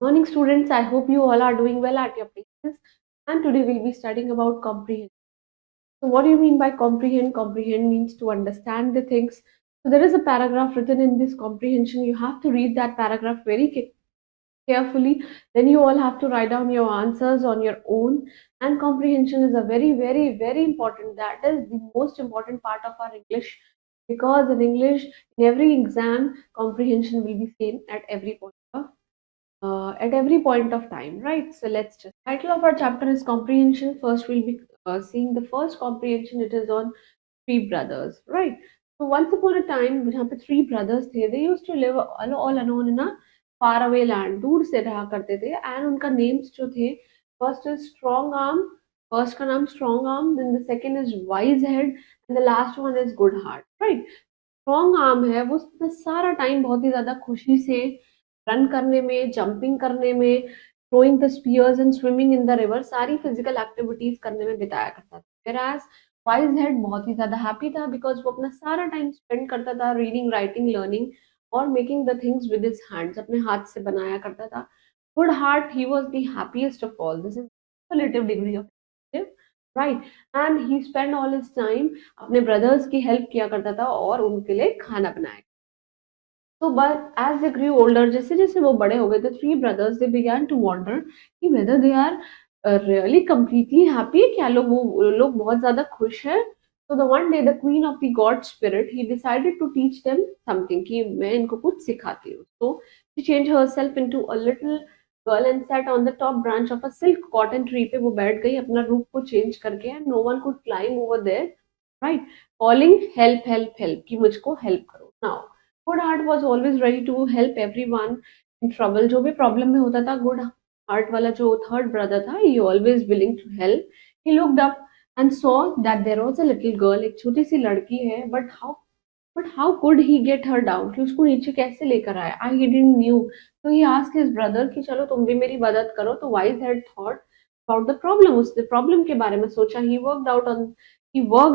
Morning students, I hope you all are doing well at your places, and today we'll be studying about comprehension. So what do you mean by comprehend? Comprehend means to understand the things. So there is a paragraph written in this comprehension. You have to read that paragraph very carefully. Then you all have to write down your answers on your own. And comprehension is a very, very, very important. That is the most important part of our English, because in English, in every exam, comprehension will be same at every point of time, right? So let's just title of our chapter is comprehension. First, we'll be seeing the first comprehension. It is on three brothers, right? So once upon a time, जहाँ पे three brothers थे, they used to live all alone in a far away land. दूर से रहा करते थे, and उनका names जो थे, first is strong arm, first का नाम strong arm, then the second is wise head, and the last one is good heart, right? Strong arm है वो सारा टाइम बहुत ही ज्यादा खुशी से रन करने में, जंपिंग करने में, throwing the spears and swimming in the river, सारी फिजिकल एक्टिविटीज करने में बिताया करता था। whereas वाइज हेड बहुत ही ज्यादा हैप्पी था बिकॉज वो अपना सारा टाइम स्पेंड करता था रीडिंग, राइटिंग, लर्निंग और making the things with his hands, अपने हाथ से बनाया करता था। Good heart, he was the happiest of all. This is superlative degree of right. And he spend all his time अपने ब्रदर्स की हेल्प किया करता था और उनके लिए खाना बनाया। तो but as they grew older, जैसे जैसे वो बड़े हो गए, the three brothers they began to wonder कि whether they are really completely happy, क्या वो लोग बहुत ज्यादा खुश है। तो the one day the queen of the god spirit he decided to teach them something, कि मैं इनको कुछ सिखाती हूँ। So she change herself into a little girl and sat on the top branch of a silk cotton tree पे वो बैठ गई अपना रूप को चेंज करके, and no one could climb over there, right, calling help help help, कि मुझको हेल्प करो। Now good heart was always ready to help every one in trouble. जो भी प्रॉब्लम में होता था, गुड हार्ट वाला जो थर्ड ब्रदर था, he always willing to help. He looked up and saw that there was a little girl, एक छोटी सी लड़की है, but how could he get her down, कि उसको नीचे कैसे लेकर आया। I he didn't knew. तो ही आस्क्ड हिज ब्रदर कि चलो तुम भी मेरी मदद करो। तो wise had thought about the problem, उसने प्रॉब्लम के बारे में सोचा। He worked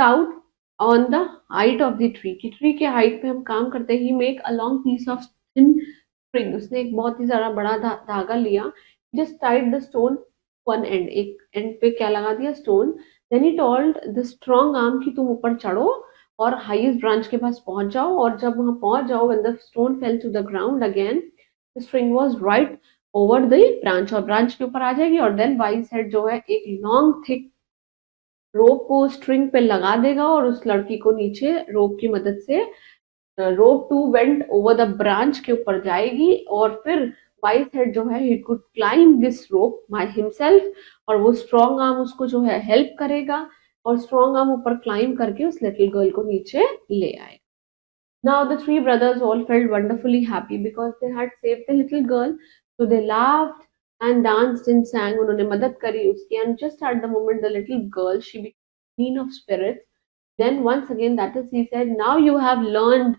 out on the height of the tree, की ट्री के हाइट पे हम काम करते he make a long piece of thin string, उसने एक बहुत ही ज्यादा बड़ा धागा लिया। Just tied the stone one end, एक एंड पे क्या लगा दिया, stone. Then he told the strong arm कि तुम ऊपर चढ़ो और हाईएस्ट ब्रांच के पास पहुंच जाओ, और जब वहां पहुंच जाओ, when the stone fell to the ground again, the string was right over the branch, और ब्रांच के ऊपर आ जाएगी। और देन वाइज हेड जो है एक लॉन्ग थिक रोप को स्ट्रिंग पे लगा देगा और उस लड़की को नीचे रोप की मदद से, rope to went over the branch के ऊपर जाएगी, और फिर वाइस हेड जो है he could climb this rope by himself, और वो स्ट्रॉन्ग आर्म उसको जो है हेल्प करेगा, और स्ट्रॉन्ग आर्म ऊपर क्लाइम करके उस लिटिल गर्ल को नीचे ले आएगा। Now the three brothers all felt wonderfully happy because they had saved the little girl. So they laughed and danced and sang. उन्होंने मदद करी उसकी, and just at the moment the little girl, she became queen of spirits. Then once again, that is, he said, now you have learned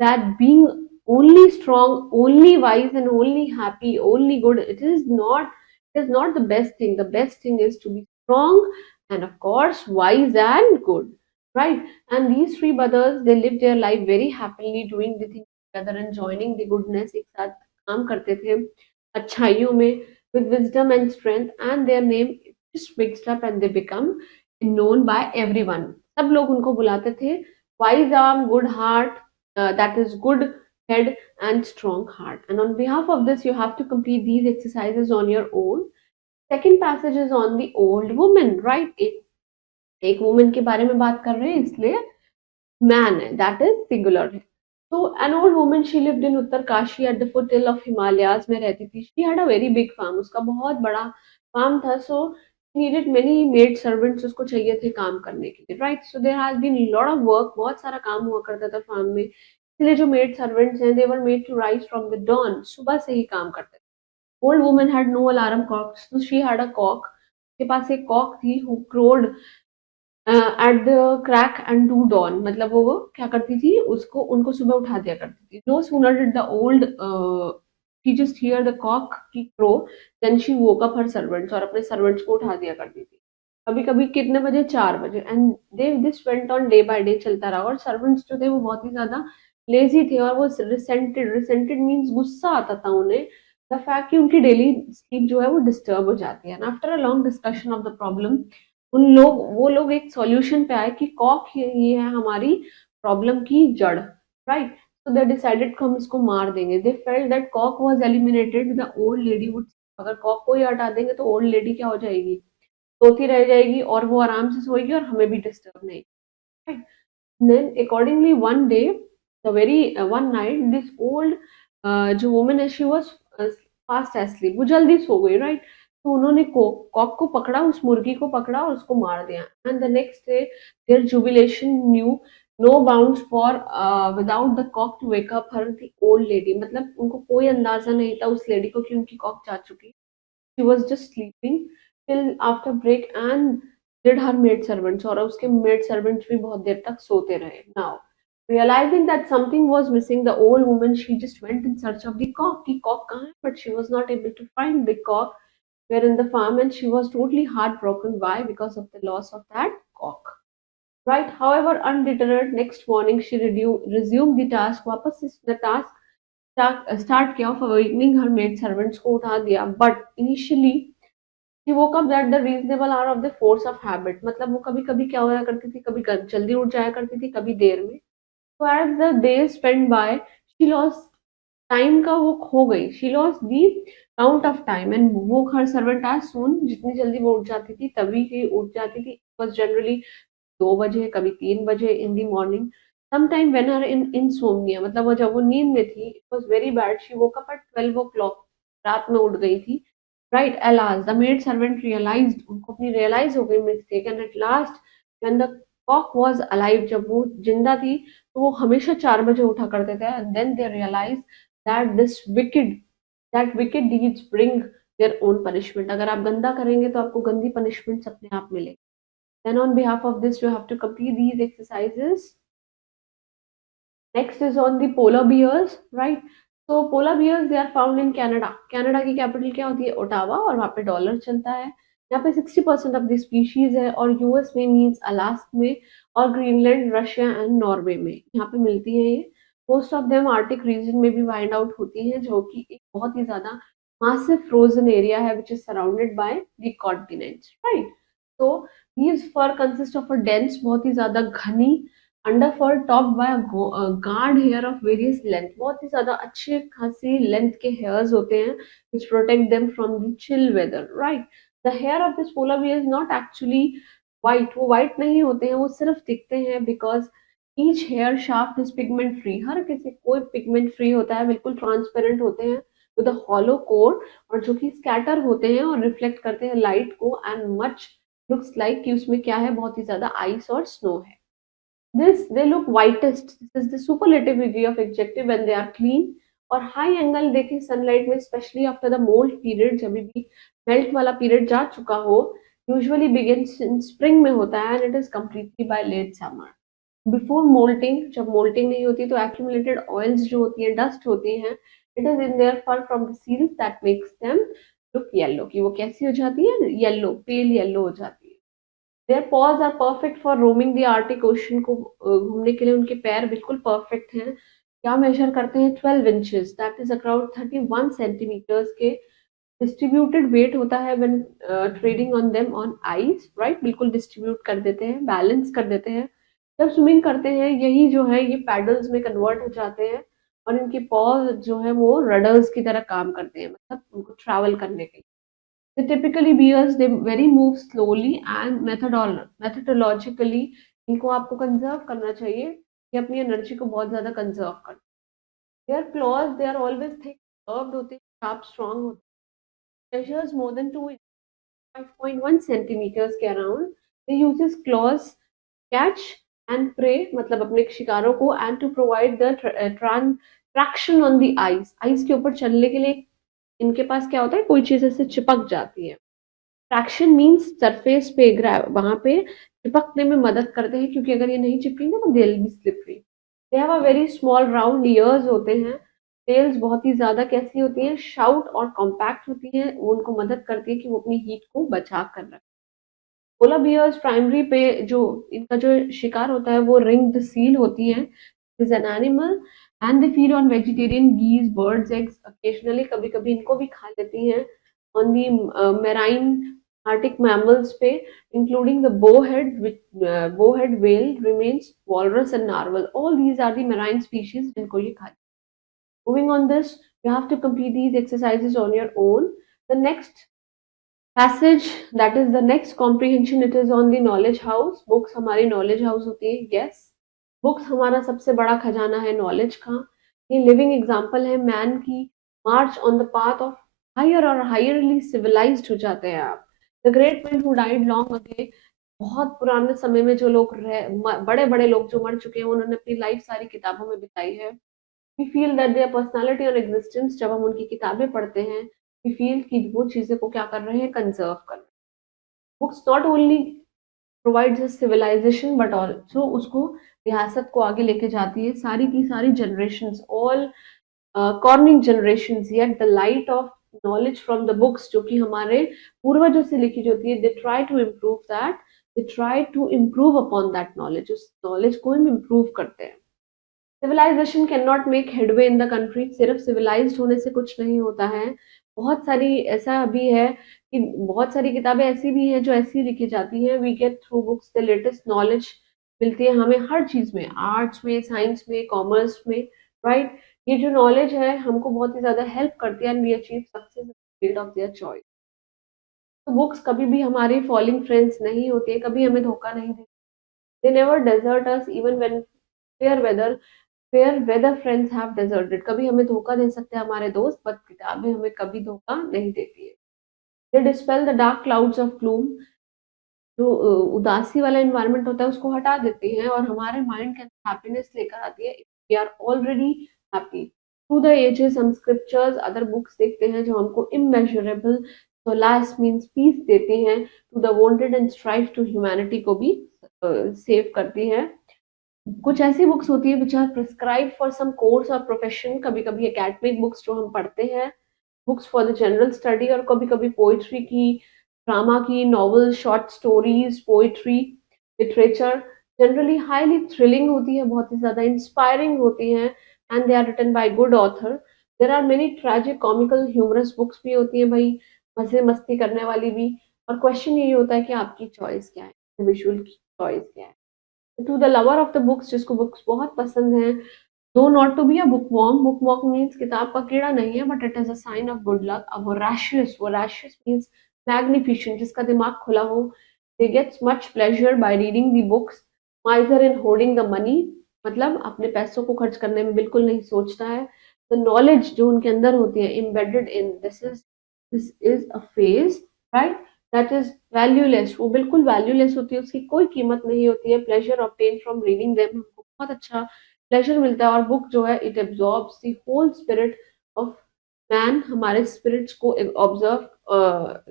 that being only strong, only wise, and only happy, only good, it is not the best thing. The best thing is to be strong and of course wise and good, right? And these three brothers, they lived their life very happily, doing the things together and joining the goodness, एक साथ काम करते थे अच्छाइयों में, with wisdom and strength, and their name just mixed up and they become known by everyone. सब लोग उनको बुलाते थे wise arm, good heart, that is good head and strong heart. And on behalf of this, you have to complete these exercises on your own. Second passage is on the old woman, right? एक women के बारे में बात कर रहे हैं, इसलिए man है, दैट इज सिंगुलर है। तो an old woman, she lived in Uttarkashi at the foot hill of Himalayas में रहती थी। She had a very big farm, उसका बहुत बड़ा फार्म था। So needed many maid servants, उसको चाहिए थे काम करने के लिए, right? So there has been lot of work, बहुत सारा काम हुआ करता था फार्म में, इसलिए जो मेड सर्वेंट्स हैं, they were made to rise from the dawn, सुबह से ही काम करते थे। Old woman had no alarm clocks, so she had a cock, के पास एक कॉक थी, who crowed at the crack and to dawn, मतलब वो क्या करती थी, उसको उनको सुबह उठा दिया करती थी। No sooner did the old she just hear the cock की crow, then she woke up her servants, और अपने सर्वेंट्स को उठा दिया करती थी। कभी कभी कितने बजे, 4 बजे, and they this went on day by day, चलता रहा। और सर्वेंट्स जो थे वो बहुत ही ज्यादा लेजी थे, और वो रिसेंटेड, रिसेंटेड मीन्स गुस्सा आता था उन्हें, द फैक्ट कि उनकी डेली स्लीप जो है वो डिस्टर्ब हो जाती है। After a long discussion of the problem, वो लोग एक सॉल्यूशन पे आए कि कॉक ये है हमारी प्रॉब्लम की जड़, राइट। सो दे डिसाइडेड कि हम इसको मार देंगे। They felt that cock was eliminated, the old lady would, अगर कॉक को ही हटा देंगे तो ओल्ड लेडी क्या हो जाएगी, सोती रह जाएगी और वो आराम से सोएगी और हमें भी डिस्टर्ब नहीं, right? Then accordingly one day, the very one night, this old जो woman है, she was fast asleep, वो जल्दी सो गई, right? तो उन्होंने कॉक को पकड़ा, उस मुर्गी को पकड़ा और उसको मार दिया। And the next day there jubilation knew no bounds for without the cock to wake up her the old lady, मतलब उनको कोई अंदाजा नहीं था उस लेडी को कि उनकी कॉक जा चुकी। she was just sleeping till after break and did her maid servants, और उसके maid servants भी बहुत देर तक सोते रहे। Now realizing that something was missing, the old woman she just went in search of the cock, कि cock कहाँ है, but she was not able to find the cock were in the farm, and she was totally heartbroken. Why? Because of the loss of that cock, right? However, undeterred, next morning she resumed the task, वापस the task start किया of awakening her maid servants को उठा दिया, but initially she woke up at the reasonable hour of the force of habit, मतलब वो कभी कभी क्या होया करती थी, कभी जल्दी उठ जाया करती थी, कभी देर में। तो as the days spend by she lost, time का वो खो गई, she lost the count of time and वो हर सर्वेंट आज सोन, जितनी जल्दी वो उठ जाती थी तभी ही उठ जाती थी, बस जनरली 2 बजे, कभी 3 बजे in the morning. Sometime when her in insomnia, मतलब वो जब वो नींद में थी, it was very bad, she woke up at 12 o'clock, रात में उठ गई थी, right. Alas the maid servant realised, उनको अपनी रियलाइज हो गई mistake, and at last when the cock was alive, जब वो जिंदा थी तो वो हमेशा 4 बजे उठा करते थे, and then they realise that this wicked that wicked deeds bring their own punishment, अगर आप गंदा करेंगे तो आपको गंदी पनिशमेंट अपने आप मिलेगी। Then on behalf of this, you have to complete these exercises. Next is on the polar bears, right? So polar bears, they are found in Canada. Canada की कैपिटल क्या होती है, ओटावा, और वहाँ पे डॉलर चलता है। यहाँ पे 60% ऑफ द स्पीशीज है, और यूएस में मीन्स अलास्का में, और ग्रीनलैंड, रशिया एंड नॉर्वे में यहाँ पे मिलती है ये। Most of them Arctic region में भी फाइंड आउट होती हैं, जो कि एक बहुत ही ज्यादा मासिव फ्रोजन एरिया है which is surrounded by the continents, right. तो these fur consist of a dense, बहुत ही ज्यादा घनी under fur top by guard hair of various length, बहुत ही ज्यादा अच्छे खासी लेंथ के हेयर्स होते हैं which protect them from the chill weather, right? The hair of this polar bear is not actually white, वो white नहीं होते हैं, वो सिर्फ दिखते हैं because each hair shaft is pigment free, हर किसी कोई pigment free होता है, बिल्कुल ट्रांसपेरेंट होते हैं with a hollow core, और जो कि स्कैटर होते हैं और रिफ्लेक्ट करते हैं लाइट को, एंड मच लुक्स लाइक कि उसमें क्या है, बहुत ही ज्यादा आइस और स्नो है। This they look whitest. This is the superlative degree of adjective when they are clean. और हाई एंगल देखें सनलाइट में, specially after the moult period, जब भी मेल्ट वाला पीरियड जा चुका हो, यूजुअली बिगिंस इन स्प्रिंग में होता है, and it is completely by late summer. Before moulting, जब मोल्टिंग नहीं होती तो एक्यूमुलेटेड ऑयल्स जो होती है, डस्ट होती हैं, it is in their fur from the seals that makes them look yellow, कि वो कैसी हो जाती है, येलो, पेल येलो हो जाती है। Their paws are perfect for roaming the Arctic Ocean, को घूमने के लिए उनके पैर बिल्कुल परफेक्ट हैं। क्या मेजर करते हैं, 12 inches, that is around 31 centimetres के डिस्ट्रीब्यूटेड वेट होता है when treading on them on ice, right, बिल्कुल डिस्ट्रीब्यूट कर देते हैं, बैलेंस कर देते हैं। जब स्विमिंग करते हैं यही जो है ये पैडल्स में कन्वर्ट हो जाते हैं, और इनके पॉज जो है वो रडर्स की तरह काम करते हैं, मतलब उनको ट्रैवल करने के लिए। They typically bears, they very move slowly and methodologically, इनको आपको कंजर्व करना चाहिए, ये अपनी एनर्जी को बहुत ज्यादा कंजर्व करते हैं। Their claws, they are always thick, curved होते हैं, sharp, strong होते हैं, measures more than 2 inches, 5.1 centimeters के around. They uses claws catch and prey, मतलब अपने शिकारों को, and to provide the traction on the ice, ice के ऊपर चलने के लिए इनके पास क्या होता है, कोई चीज ऐसे चिपक जाती है। ट्रैक्शन मीन्स सरफेस पे वहां पे चिपकने में मदद करते हैं, क्योंकि अगर ये नहीं चिपकेंगे तो they will be slippery. They have a very small round years होते हैं। टेल्स बहुत ही ज्यादा कैसी होती हैं, शाउट और कॉम्पैक्ट होती हैं, वो उनको मदद करती है कि वो अपनी हीट को बचा कर रखें। पोलर बियर्स प्राइमरी पे जो इनका जो शिकार होता है वो रिंग्ड सील होती है, is an animal and they feed on vegetarian geese, birds, eggs, occasionally कभी कभी इनको भी खा लेती हैं, on the marine Arctic mammals पे, including the bowhead whale, remains, walrus and narwhal. All these are the marine species जिनको ये खा. Moving on this, you have to complete these exercises on your own. The next passage, that is the next comprehension, it is on the knowledge house. Books हमारी knowledge house होती है. Yes, books हमारा सबसे बड़ा खजाना है knowledge का. ये living example है man की march on the path of higher और higherly civilized हो जाते हैं आप. The great men who died long ago, बहुत पुराने समय में जो लोग बड़े बड़े लोग जो मर चुके हैं, उन्होंने अपनी लाइफ सारी किताबों में बिताई है. We feel that their personality और एग्जिस्टेंस, जब हम उनकी किताबें पढ़ते हैं, वी फील कि वो चीजें को क्या कर रहे हैं, कंजर्व कर रहे हैं. Books not only provides us civilisation but also उसको रियासत को आगे लेके जाती है. सारी की सारी generations, all coming generations, yet the light of knowledge from the books, जो कि हमारे पूर्वजों से लिखी होती है, they try to improve that, they try to improve upon that knowledge. उस नॉलेज को हम इम्प्रूव करते हैं. Civilisation can not make headway in the country. सिर्फ सिविलाइज्ड होने से कुछ नहीं होता है. बहुत सारी ऐसा भी है कि बहुत सारी किताबें ऐसी भी हैं जो ऐसी लिखी जाती हैं. We get through books the latest knowledge, मिलती है हमें हर चीज में, आर्ट्स में, साइंस में, कॉमर्स में, राइट. ये जो नॉलेज है हमको बहुत ही ज्यादा हेल्प करती है, and we achieve success field of their choice. तो बुक्स कभी भी हमारी फॉलिंग फ्रेंड्स नहीं होती है, कभी हमें धोखा नहीं देती. They never desert us even when fair weather, fair weather friends have deserted. कभी हमें धोखा दे सकते हैं हमारे दोस्त, बट किताबें हमें कभी धोखा नहीं देती है. They dispel the dark clouds of gloom. जो उदासी वाला एनवायरनमेंट होता है उसको हटा देती हैं और हमारे माइंड के अंदर हैप्पीनेस लेकर आती है. We are already happy. Through the ages हम स्क्रिप्चर्स, अदर बुक्स देखते हैं जो हमको इमेजरेबल सोलास मींस पीस देती हैं, to the wanted and strive to humanity को भी सेव करती है. कुछ ऐसी बुक्स होती है which are prescribe for some course और प्रोफेशन. कभी कभी एकेडमिक बुक्स जो हम पढ़ते हैं, books for the general study, और कभी कभी पोइट्री की, ड्रामा की, novel, short stories, poetry, literature. Generally highly thrilling होती है, बहुत ही ज्यादा इंस्पायरिंग होती हैं, and they are written by good author. There are many tragic, comical, humorous books भी होती हैं भाई, मजे मस्ती करने वाली भी. और क्वेश्चन यही होता है कि आपकी चॉइस क्या है, इंडिविजुअल की चॉइस क्या है. To the lover of the books, जिसको बुक्स बहुत पसंद है, do not to be a bookworm. Bookworm means किताब का कीड़ा नहीं है, but it is a sign of good luck. अब वोराशियस मीन्स मैग्निफिशेंट, जिसका दिमाग खुला हो. They gets much pleasure by reading the books. Miser in hoarding the money, मतलब अपने पैसों को खर्च करने में बिल्कुल नहीं सोचता है. द नॉलेज जो उनके अंदर होती है, embedded in this is a phase, right, that is valueless. वो बिल्कुल वैल्यूलेस होती है, उसकी कोई कीमत नहीं होती है. Pleasure obtain from reading them, हमको बहुत अच्छा प्लेजर मिलता है. और बुक जो है, it absorbs the whole spirit of man, हमारे स्पिरिट्स को ऑब्जर्व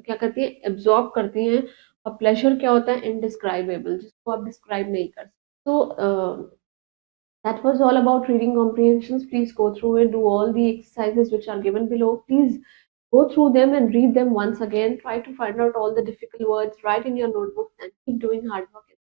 क्या करती है, एब्जॉर्ब करती हैं. और प्लेजर क्या होता है, इनडिस्क्राइबेबल, जिसको आप डिस्क्राइब नहीं कर सकते. तो that was all about reading comprehensions. Please go through it, do all the exercises which are given below. Please go through them and read them once again. Try to find out all the difficult words, write in your notebook, and keep doing hard work.